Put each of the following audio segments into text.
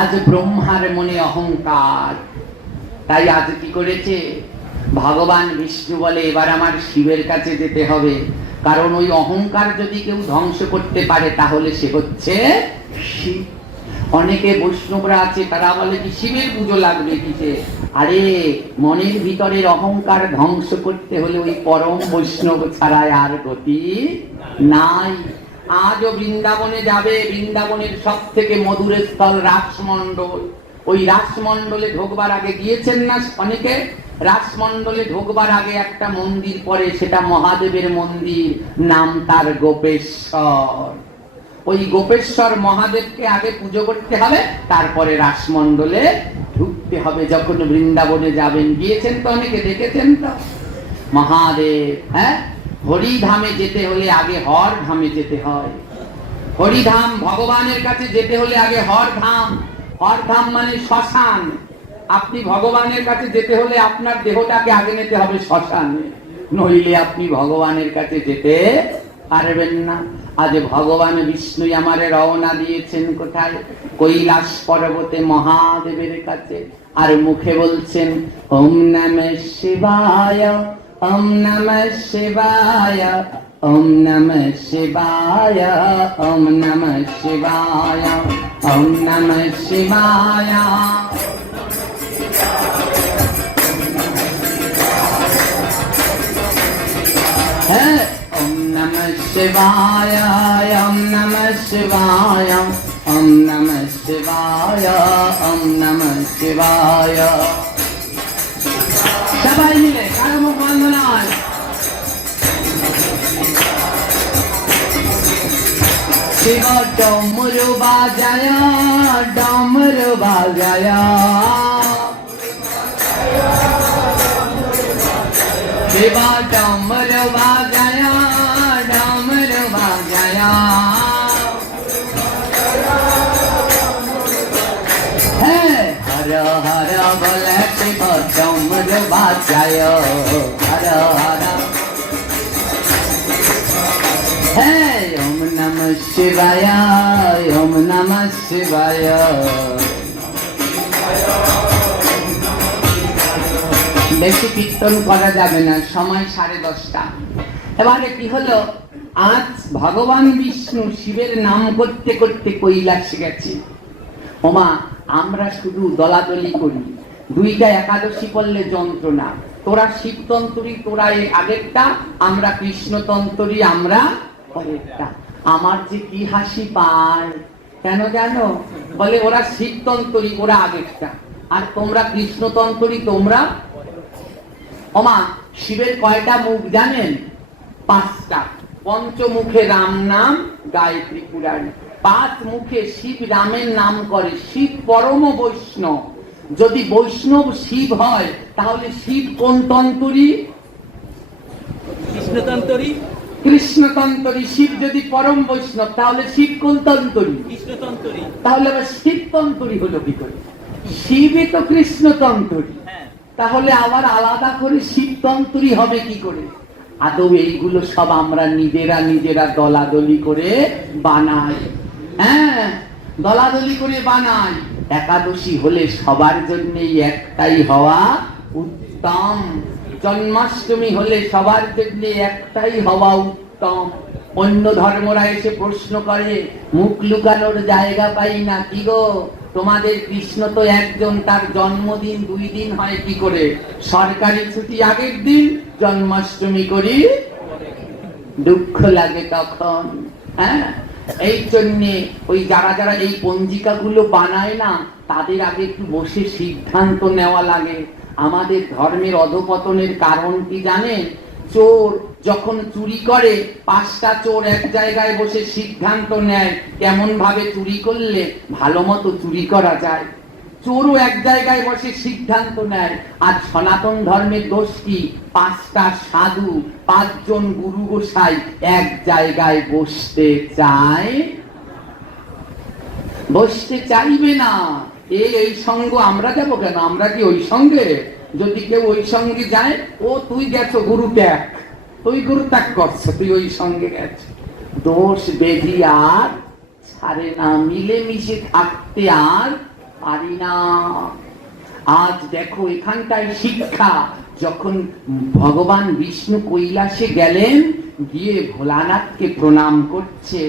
আজ ব্রহ্মার মনে অহংকার, তাই আজ কি করেছে ভগবান বিষ্ণু বলে এবার আমার শিবের কাছে যেতে হবে, কারণ ওই অহংকার যদি কেউ ধ্বংস করতে পারে তাহলে সে হচ্ছে শিব। অনেকে বৈষ্ণবরা আছে তারা বলে কি শিবের পুজো লাগবে কিসে? আরে মনের ভিতরের অহংকার ধ্বংস করতে হলে ওই পরম বৈষ্ণব ছাড়া আর গতি নাই। আজও বৃন্দাবনে যাবে, বৃন্দাবনের সব থেকে মধুর স্থল রাসমণ্ডল। ওই রাসমণ্ডলে ঢোকবার আগে গিয়েছেন না অনেকে? রাসমণ্ডলে ঢোকবার আগে একটা মন্দির পড়ে, সেটা মহাদেবের মন্দির, নাম তার গোপেশ্বর। ওই গোপেশ্বর মহাদেবকে আগে পুজো করতে হবে, তারপরে রাসমণ্ডলে ঢুকতে হবে। যখন বৃন্দাবনে যাবেন, গিয়েছেন তো অনেকে, দেখেছেন তো মহাদেব। হ্যাঁ, হরিধামে যেতে হলে আগে হর ধামে যেতে হয়। হরিধাম ভগবানের কাছে যেতে হলে আগে হর ধাম। হর ধাম মানে শ্মশান। আপনি ভগবানের কাছে যেতে হলে আপনার দেহটাকে আগে নিতে হবে শ্মশানে, নইলে আপনি ভগবানের কাছে যেতে পারবেন না। আজ ভগবান বিষ্ণু আমারে রওনা দিয়েছেন কোথায়? কৈলাস পর্বতে মহাদেবের কাছে। আর মুখে বলছেন ওম নমঃ শিবায়, ওম নমঃ শিবায়, ওম নমঃ শিবায়, ওম নমঃ শিবায়, ওম নমঃ শিবায়। হ্যাঁ, ওম নমঃ শিবায়, ওম নমঃ শিবায়, ওম নমঃ শিবায়, ওম নমঃ শিবায়। সবাই মিলে কারো মুখ বন্ধ নয়। শিব ডমরু বাজায়, ডমরু বাজায়, শিব ডমরু বাজায়, ডমরু বাজায়। হ্যাঁ, হর হর বলে শিব ডমরু বাজায়, হর হর। হ্যাঁ, ওম নমঃ শিবায়, ওম নমঃ শিবায়। বেশি কীর্তন করা যাবে না, সময় 10:30। এবারে কি হলো, আজ ভগবান বিষ্ণু শিবের নাম করতে করতে কৈলাসে গেছে। ওমা, আমরা শুধু দলাদলি করি, 2টা একাদশী করলে যন্ত্রণা। তোরা শিবতন্ত্রী, তোরা এই আগেরটা, আমরা কৃষ্ণতন্ত্রী, আমরা পরেরটা। আমার যে কি হাসি পায়, কেন জানো? বলে ওরা শিবতন্ত্রী, ওরা আগেরটা, আর তোমরা কৃষ্ণতন্ত্রী, তোমরা। ওমা, শিবের কয়টা মুখ জানেন? 5টা। পঞ্চমুখে রাম নাম, গায়ত্রী পুরাণী। 5 মুখে শিব রামের নাম করে। শিব পরম বৈষ্ণব। যদি বৈষ্ণব শিব হয় তাহলে শিব কোন তন্ত্রী? কৃষ্ণতন্ত্রী। কৃষ্ণতন্ত্রী। শিব যদি পরম বৈষ্ণব তাহলে শিব কোন তন্ত্রী? কৃষ্ণতন্ত্রী। তাহলে আবার শিবতন্ত্রী হলো কি করে? শিবই তো কৃষ্ণতন্ত্রী, তাহলে আবার আলাদা করে শিবতন্ত্রী হবে কি করে? আদৌ এইগুলো সব আমরা নিজেরা নিজেরা দলাদলি করে বানাই। হ্যাঁ, দলাদলি করে বানাই। একাদশী হলে সবার জন্যই একটাই হওয়া উত্তম। জন্মাষ্টমী হলে সবার জন্য একটাই হওয়া উত্তম। অন্য ধর্মরা এসে প্রশ্ন করে, মুখ লুকানোর জায়গা পাই না, কি গো তোমাদের কৃষ্ণ তো একজন, তার জন্মদিন 2 দিন হয় কি করে? সরকারি ছুটি আগের দিন, জন্মাষ্টমী করি, দুঃখ লাগে তখন। হ্যাঁ, এই জন্যে ওই যারা যারা এই পঞ্জিকাগুলো বানায় না, তাদের আগে একটু বসে সিদ্ধান্ত নেওয়া লাগে। আমাদের ধর্মের অধপতনের কারণ কি জানেন? চোর যখন চুরি করে, 5টা চোর এক জায়গায় বসে সিদ্ধান্ত নেয় কেমন ভাবে চুরি করলে ভালো মতো চুরি করা যায়। চোরও এক জায়গায় বসে সিদ্ধান্ত নেয়। আর সনাতন ধর্মের দোষ কি? 5টা সাধু, 5 জন গুরু গোসাই এক জায়গায় বসতে চায়, বসতে চাইবে না। এই সঙ্গ আমরা যাবো কেন? আমরা কি ওই সঙ্গে? যদি কেউ ওই সঙ্গে যায়, ও তুই গেছো গুরু ত্যাগ, তুই গুরু ত্যাগ করছো, তুই ওই সঙ্গে গেছ। দোষ বেধি আর ছাড়ে না, মিলেমিশে থাকতে আর পারি না। আজ দেখো এখানটায় শিক্ষা, যখন ভগবান বিষ্ণু কৈলাসে গেলেন, গিয়ে ভোলানাথকে প্রণাম করছে।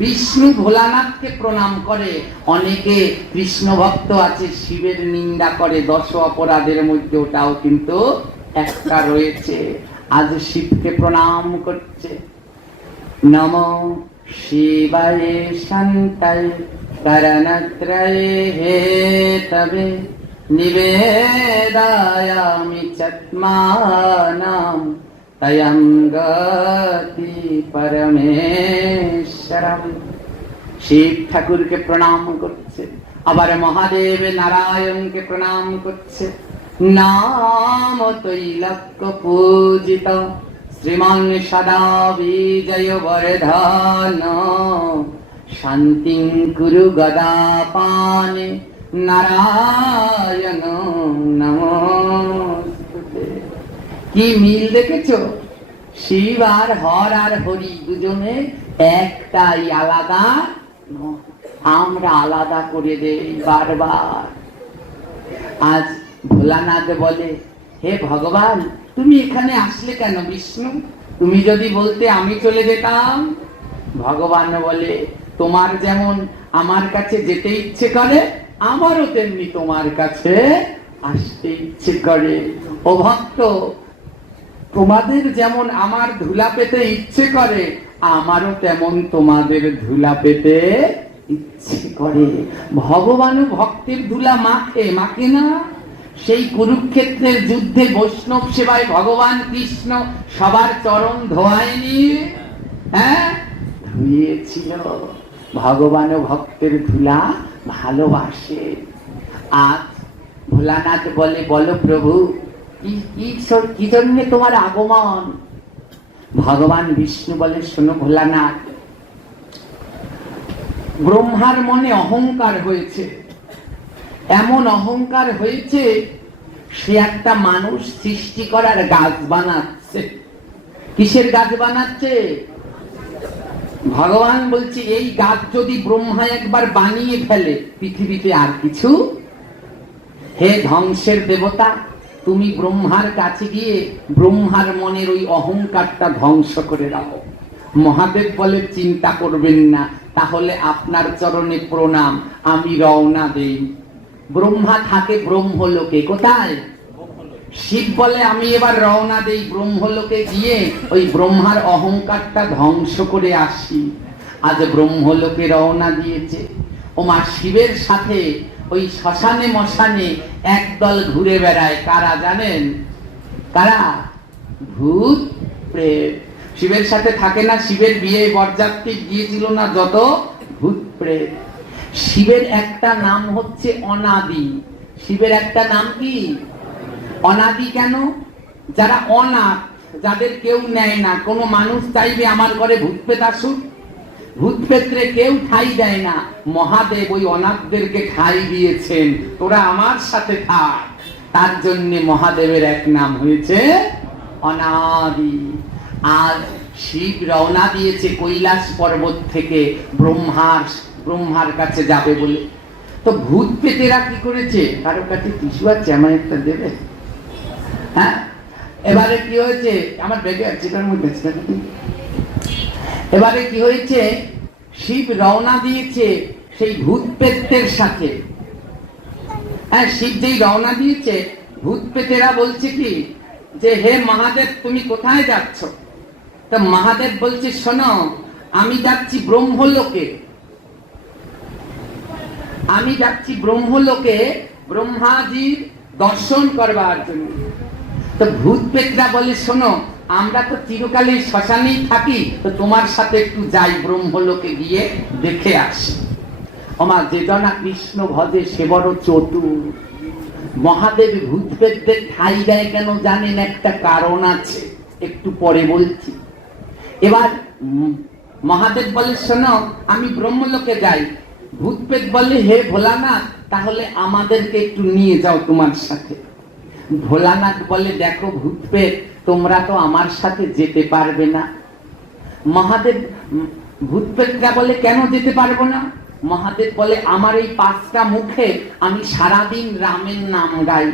বিষ্ণু ভোলানাথকে প্রণাম করে। অনেকে কৃষ্ণ ভক্ত আছে শিবের নিন্দা করে, 10 অপরাধের মধ্যে ওটাও কিন্তু একটা রয়েছে। আজ শিবকে প্রণাম করছে। নমো শিবায় শান্তায় করণত্রয়ে হেতবে নিবেদয়ামি চত্মানাম তয়ং গতি পরমেশ্বরম। শিব ঠাকুরকে প্রণাম করছে। আবার মহাদেব নারায়ণকে প্রণাম করছে। নাম তৈলক্য পূজিত শ্রীমান সদা বিজয় বর্ধন শান্তিং কুরু গদাপানে নারায়ণ নমস্তুতে। কি মিল দেখেছো? শিব আর হর আর হরি দুজনে একটাই, আলাদা নয়। আমরা আলাদা করে দেই বারবার। আজ ভোলানাথ বলে, হে ভগবান তুমি এখানে আসলে কেন? বিষ্ণু তুমি যদি বলতে আমি চলে যেতাম। ভগবান বলে, তোমার যেমন আমার কাছে যেতে ইচ্ছে করে, আমারও তেমনি তোমার কাছে আসতে ইচ্ছে করে। ও ভক্ত, তোমাদের যেমন আমার ধুলা পেতে ইচ্ছে করে, আমারও তেমন তোমাদের ধুলা পেতে ইচ্ছে করে। ভগবানও ভক্তের ধুলা মাখে, মাখে না? সেই কুরুক্ষেত্রের যুদ্ধে বৈষ্ণব সেবায় ভগবান কৃষ্ণ সবার চরণ ধোয়ায়নি? হ্যাঁ, ধুয়েছিল। ভগবানও ভক্তের ধুলা ভালোবাসে। আজ ভোলানাথ বলে, বলো প্রভু কি জন্য তোমার আগমন? ভগবান বিষ্ণু বলে, শোনো ভোলানাথ, ব্রহ্মার মনে অহংকার হয়েছে। এমন অহংকার হয়েছে, সে একটা মানুষ সৃষ্টি করার গাছ বানাচ্ছে। কিসের গাছ বানাচ্ছে? ভগবান বলছে, এই গাছ যদি ব্রহ্মা একবার বানিয়ে ফেলে, পৃথিবীতে আর কিছু। হে ধ্বংসের দেবতা, তুমি ব্রহ্মার কাছে গিয়ে ব্রহ্মার মনের ওই অহংকারটা ধ্বংস করে দাও। মহাদেব বলে, চিন্তা করবেন না, তাহলে আপনার চরণে প্রণাম, আমি রওনা দেই। ব্রহ্মা থাকে ব্রহ্মলোকে। কোথায়? শিব বলে, আমি এবার রওনা দেই, ব্রহ্মলোকে গিয়ে ওই ব্রহ্মার অহংকারটা ধ্বংস করে আসি। আজ ব্রহ্মলোকে রওনা দিয়েছে। ও মা, শিবের সাথে ওই শ্মশানে মশানে একদল ঘুরে বেড়ায়। কারা জানেন? কারা? ভূত প্রেত। শিবের সাথে থাকে না? শিবের বিয়ে বরযাত্রী গিয়েছিল না যত, ভূত প্রেত। শিবের একটা নাম হচ্ছে অনাদি। শিবের একটা নাম কি? অনাদি। কেন? যারা অনাথ, যাদের কেউ নেয় না, কোনো মানুষ চাইবে আমার ঘরে ভূত প্রেত আসুক, ভূত প্রেতরে কেউ ঠাই দেয় না। মহাদেব ওই অনাথদেরকে ঠাই দিয়েছেন, তোরা আমার সাথে থাক। তার জন্য মহাদেবের এক নাম হয়েছে অনাদি। আর শিব রওনা দিয়েছে কৈলাস পর্বত থেকে ব্রহ্মার কাছে যাবে বলে। তো ভূত প্রেতেরা কি করেছে? কারো কাছে টিস্যু আছে? আমার একটা দেবে? হ্যাঁ, এবারে কি হয়েছে? আমার ব্যাগে আছে, এটার মধ্যে আছে। এবারে কি হয়েছে? শিব রওনা দিয়েছে সেই ভূত প্রেতের সাথে। হ্যাঁ, শিব যেই রওনা দিয়েছে, ভূত প্রেতেরা বলছে কি যে, হে মহাদেব তুমি কোথায় যাচ্ছ? তা মহাদেব বলছে, শোনো, আমি যাচ্ছি ব্রহ্মলোকে। আমি যাচ্ছি ব্রহ্মলোকে ব্রহ্মাজির দর্শন করবার জন্য। তো ভূত প্রেতরা বলে, শোনো, আমরা তো চিরকালে শ্মশানেই থাকি, তো তোমার সাথে একটু যাই, ব্রহ্মলোকে গিয়ে দেখে আসি। ওমা, যে জনা কৃষ্ণ ভজে সে বড় চতুর। মহাদেব ভূত প্রেতদের ঠাই দেয় কেন জানেন? একটা কারণ আছে, একটু পরে বলছি। এবার মহাদেব বলে, শোনো, আমি ব্রহ্মলোকে যাই। ভূত প্রেত বলে, হে ভোলানাথ, তাহলে আমাদেরকে একটু নিয়ে যাও তোমার সাথে। ভোলানাথ বলে, দেখো ভূত প্রেত, তোমরা তো আমার সাথে যেতে পারবে না। মহাদেব, ভূত প্রেতরা বলে, কেন যেতে পারবো না? মহাদেব বলে আমার এই 5টা মুখে আমি সারাদিন রামের নাম গাই,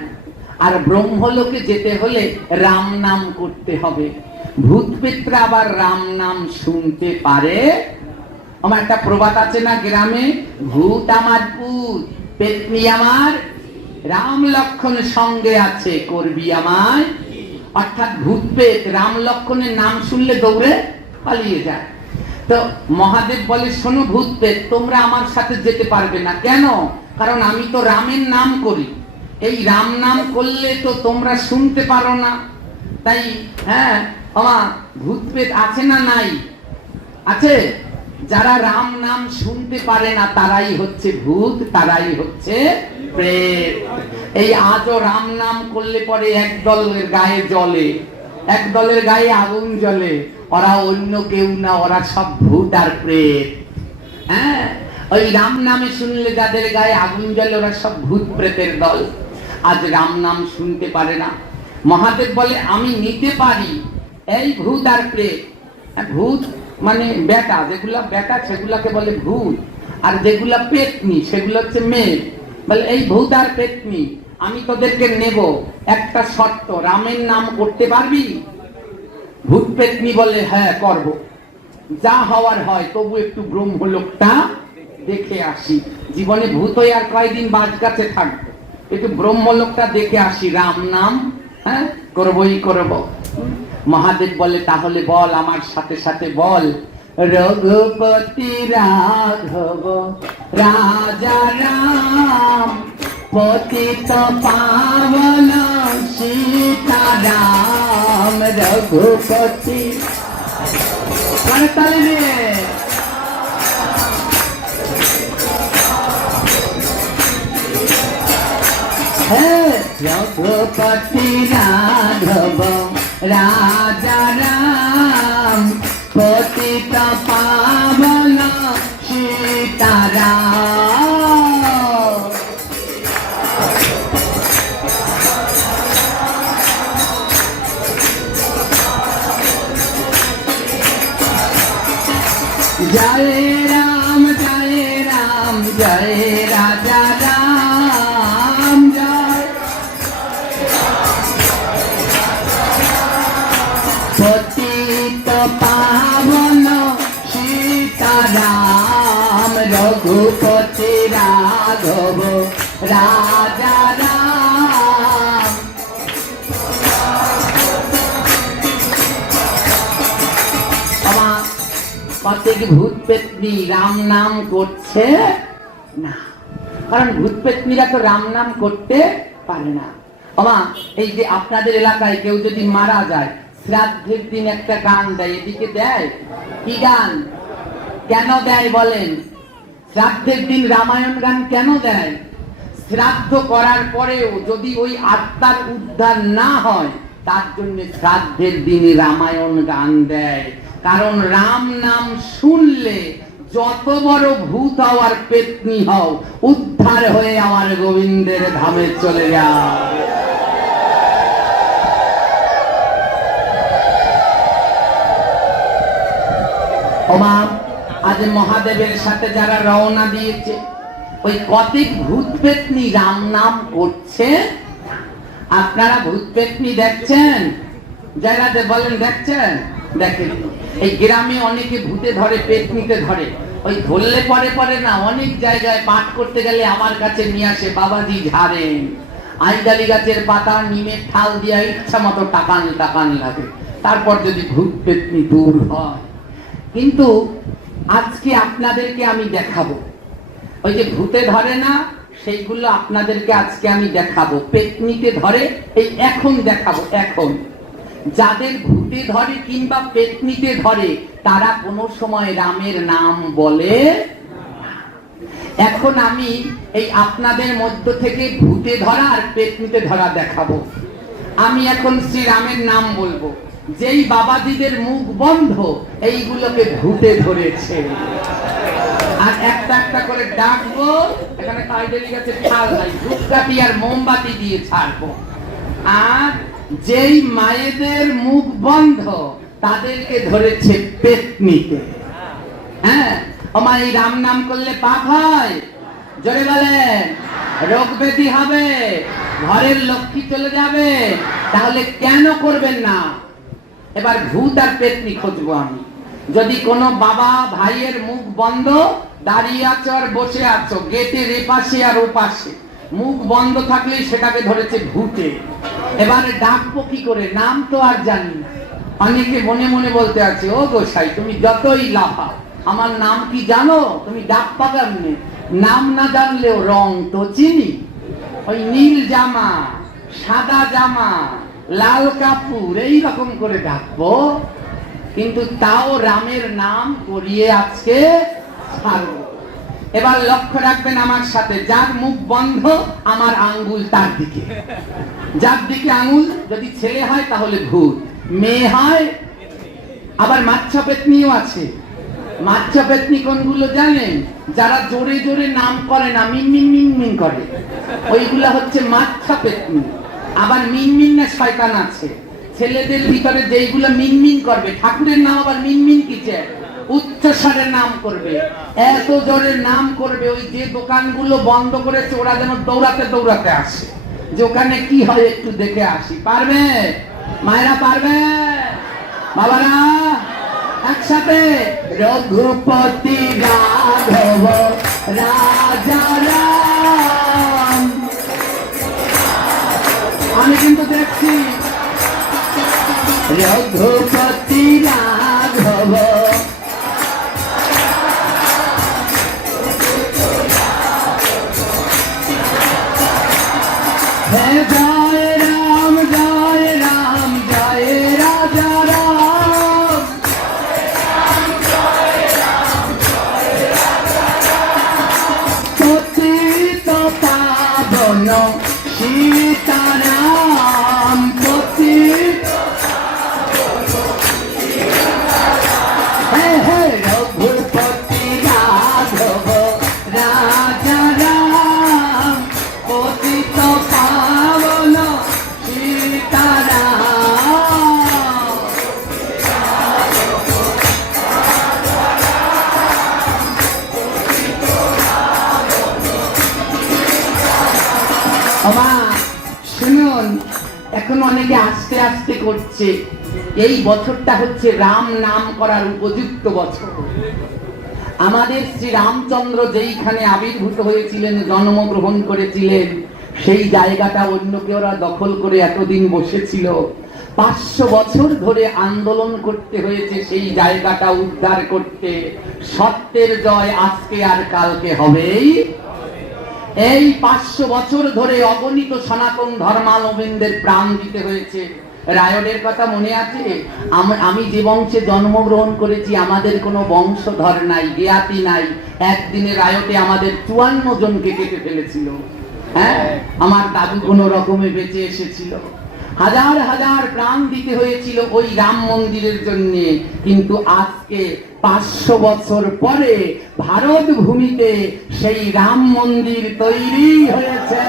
আর ব্রহ্মলোকে যেতে হলে রাম নাম করতে হবে। ভূত পেত্রা আবার রাম নাম শুনতে পারে? আমার একটা প্রবাদ আছে না গ্রামে, ভূত আমার পুত, পেত্নী আমার, রাম লক্ষণ সঙ্গে আছে, করবি আমায়। অর্থাৎ ভূত পেত রাম লক্ষণের নাম শুনলে দৌড়ে পালিয়ে যায়। তো মহাদেব বলে শোনো ভূত পেত, তোমরা আমার সাথে যেতে পারবে না। কেন? কারণ আমি তো রামের নাম করি, এই রাম নাম করলে তো তোমরা শুনতে পারো না। তাই হ্যাঁ, আমার ভূত পেত আছে না নাই? আছে। যারা রাম নাম শুনতে পারে না তারাই হচ্ছে ভূত, তারাই হচ্ছে প্রেত। এই আজও রাম নাম করলে পরে এক দলের গায়ে জ্বলে, এক দলের গায়ে আগুন জ্বলে। ওরা অন্য কেউ না, ওরা সব ভূত আর প্রেত। হ্যাঁ, ওই রাম নামে শুনলে যাদের গায়ে আগুন জ্বলে ওরা সব ভূত প্রেতের দল। আজ রাম নাম শুনতে পারে না। মহাদেব বলে আমি নিতে পারি এই ভূত আর প্রেত। ভূত মানে বেটা, যেগুলা বেটা সেগুলাকে বলে ভূত, আর যেগুলা পেতনি সেগুলো হচ্ছে মেয়ে। বলে এই ভূত আর পেতনি আমি তোদেরকে নেব, একটা শর্ত, রামের নাম করতে পারবি? ভূত পেতনি বলে হ্যাঁ করব। যা হওয়ার হয়, তবু একটু ব্রহ্মলোকটা দেখে আসি। জীবনে ভূত হয়ে আর কয়দিন বাজ গাছে থাকবে, একটু ব্রহ্মলোকটা দেখে আসি, রাম নাম হ্যাঁ করবই করব। মহাদেব বলে তাহলে বল, আমার সাথে সাথে বল, রঘুপতি রাঘব রাজা রাম, পতিত পাবন সীতারাম। রঘুপতি রঘুপতি রাঘব রাজা রাম, পতিত পাবন সীতারাম। জয় রাম জয় রাম জয় রাজা রাম, জয় পতিত পাবন সীতারাম। রঘুপতি রাঘব রাজা রাম। প্রত্যেক ভূত পেতনি রাম নাম করছে না, কারণ ভূত পেতনিরা তো রাম নাম করতে পারে না। আমা এই যে আপনাদের এলাকায় কেউ যদি মারা যায়, শ্রাদ্ধের দিন একটা গান দেয়, এদিকে দেয় কি গান? কেন দেয় বলেন? শ্রাদ্ধের দিন রামায়ণ গান কেন দেয়? শ্রাদ্ধ করার পরেও যদি ওই আত্মার উদ্ধার না হয়, তার জন্য শ্রাদ্ধের দিনে রামায়ণ গান দেয়। কারণ রাম নাম শুনলে যত বড় ভূত হও আর পেতনি হও, উদ্ধার হয়ে আমার গোবিন্দের ধামে চলে যাও। ওমা আজ মহাদেবের সাথে যারা রওনা দিয়েছে, ওই কতিক ভূত পেতনি রাম নাম করছে। আপনারা ভূত পেতনি দেখছেন? যারা বলেন দেখছেন? দেখেন, এই গ্রামে অনেকে ভূতে ধরে, পেতনিতে ধরে। ওই ধরলে পরে পরে না, অনেক জায়গায় পাঠ করতে গেলে আমার কাছে নিয়ে আসে, বাবাজি ঝাড়েন, আইডালি গাছের পাতা নিমের ঠাল দিয়া ইচ্ছা মতো টাকান টাকান লাগে, তারপর যদি ভূত পেতনি দূর হয়। কিন্তু আজকে আপনাদেরকে আমি দেখাবো, ওই যে ভূতে ধরে না সেইগুলো আপনাদেরকে আজকে আমি দেখাবো। পেতনিতে ধরে এই এখন দেখাবো। এখন যাদের ভূতে ধরে কিংবা পেতনিতে ধরে তারা কোনো সময় রামের নাম বলে। এখন আমি এই আপনাদের মধ্য থেকে ভূতে ধরা আর পেতনিতে ধরা দেখাবো। আমি এখন শ্রী রামের নাম বলবো, যেই বাবাজিদের মুখ বন্ধ এইগুলোকে ভূতে ধরেছে। আর একটা একটা করে ডাকবো, এখানে কাইডেলি গাছে ছাল নাই, ধূপকাঠি আর মোমবাতি দিয়ে ছাড়বো। আর যেই মায়েদের মুখ বন্ধ তাদেরকে ধরেছে পেতনিতে। হ্যাঁ, ওমা এই রাম নাম করলে পাপ হয়? জোরে বলেন। রোগ ব্যাধি হবে, ঘরের লক্ষ্মী চলে যাবে, তাহলে কেন করবেন না? এবার ভূত আর পেতনি খুঁজবো আমি। যদি কোনো বাবা ভাইয়ের মুখ বন্ধ, দাঁড়িয়ে আছো আর বসে আছো গেটের এপাশে আর ওপাশে, মুখ বন্ধ থাকলে সেটাকে ধরেছে ভূতে। এবারে ডাকবো কি করে? নাম তো আর জানি না। অনেকে মনে মনে বলতে আছে, ও গোসাই তুমি যতই লাফাও, আমার নাম কি জানো? তুমি ডাক পাবেন না। নাম না জানলেও রং তো চিনি। ওই নীল জামা, সাদা জামা, লাল কাপড় এইরকম করে ডাকবো, কিন্তু তাও রামের নাম করিয়ে আজকে ছাড়বো। এবার লক্ষ্য রাখবেন আমার সাথে, যার মুখ বন্ধ আমার আঙ্গুল তার দিকে, যার দিকে আঙ্গুল। যদি ছেলে হয় তাহলে ভূত, মেয়ে হয় আবার মাচ্ছা পেতনিও আছে। মাচ্ছা পেতনি কোনগুলো জানেন? যারা জোরে জোরে নাম করে না, মিন মিন মিন মিন করে, ওইগুলা হচ্ছে মাচ্ছা পেতনি। আবার মিন মিন না শয়তান আছে, ছেলেদের ভিতরে যেইগুলো মিন মিন করবে, ঠাকুরের নাম আবার মিন মিন কিছে, উচ্চ স্বরে নাম করবে, এত জোরে নাম করবে, ওই যে দোকানগুলো বন্ধ করেছে ওরা যেন দৌড়াতে দৌড়াতে আসে যে ওখানে কি হয় একটু দেখে আসি। পারবে? মায়েরা পারবে? বাবারা একসাথে। রঘুপতি রাঘব রাজা রাম। আমি কিন্তু দেখছি রঘুপতি রাঘব হে জয় রাম জয় রাম জয় রাজা রাম। পতিত পাবন সীতারাম, পতিত হে হে রঘুপতি রাঘব রাজা রাম, পতিত পাবন সীতারাম। ওমা শুনুন, এখন অনেকে আস্তে আস্তে করছে। এই বছরটা হচ্ছে রাম নাম করার উপযুক্ত বছর। আমাদের শ্রী রামচন্দ্র যেইখানে আবির্ভূত হয়েছিলেন, জন্মগ্রহণ করেছিলেন, সেই জায়গাটা অন্য কেউরা দখল করে এতদিন বসেছিল। 500 বছর ধরে আন্দোলন করতে হয়েছে সেই জায়গাটা উদ্ধার করতে। সত্যের জয় আজকে আর কালকে হবেই। এই 500 বছর ধরে অগণিত সনাতন ধর্মাবলম্বীদের প্রাণ দিতে হয়েছে। রায়নের কথা মনে আছে? আমি যে বংশে জন্মগ্রহণ করেছি আমাদের কোনো বংশধর নাই, জ্ঞাতি নাই। একদিনে রায়তে আমাদের 54 জনকে কেটে ফেলেছিল। হ্যাঁ, আমার দাদু কোনো রকমে বেঁচে এসেছিল। হাজার হাজার প্রাণ দিতে হয়েছিল ওই রাম মন্দিরের জন্য। কিন্তু আজকে 500 বছর পরে ভারত ভূমিতে সেই রাম মন্দির তৈরি হয়েছে,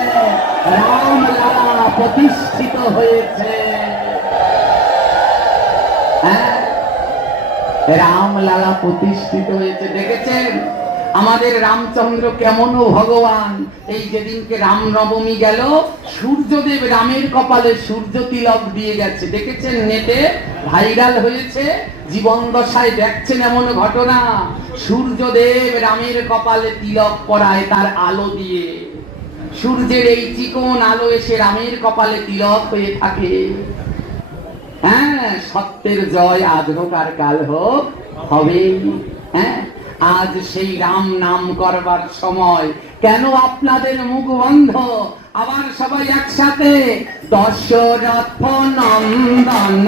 রামলালা প্রতিষ্ঠিত হয়েছে। হ্যাঁ, রামলালা প্রতিষ্ঠিত হয়েছে। দেখেছেন আমাদের রামচন্দ্র কেমনও ভগবান। এই যেদিনকে রাম নবমী গেল, সূর্যদেব রামের কপালে সূর্য তিলক দিয়ে গেছে। দেখেছেন, নেটে ভাইরাল হয়েছে, জীবন দশায় দেখছেন এমন ঘটনা। সূর্যদেব রামের কপালে তিলক পরায় তার আলো দিয়ে। সূর্যের এই চিকন আলো এসে রামের কপালে তিলক হয়ে থাকে। হ্যাঁ, সত্যের জয় আজ হোক আর কাল হোক হবে। হ্যাঁ, আজ সেই রাম নাম করবার সময়। কেন আপনাদের মুখ বন্ধ? আবার সবাই একসাথে। দশরথ নন্দন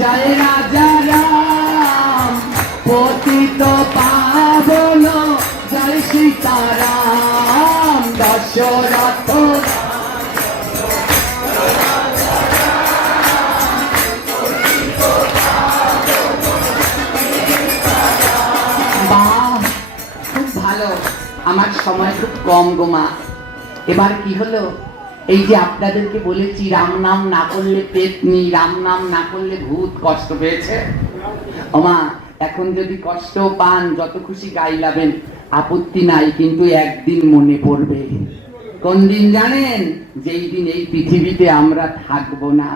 জয় রাজা রাম, পতিত পাবন জয় সীতারাম। দশরথ আমার সময় খুব কম গোমা। এবার কি হলো, এই যে আপনাদেরকে বলেছি রাম নাম না করলে পেতনি, রাম নাম না করলে ভূত কষ্ট পেয়েছে। ওমা এখন যদি কষ্ট পান যত খুশি গাইলাবেন, আপত্তি নাই, কিন্তু একদিন মনে পড়বে। কোন দিন জানেন? যেই দিন এই পৃথিবীতে আমরা থাকবো না।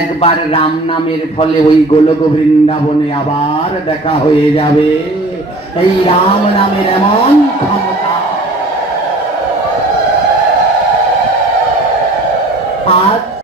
একবার রাম নামের ফলে ওই গোলক বৃন্দাবনে আবার দেখা হয়ে যাবে। এই রাম নামের এমন ক্ষমতা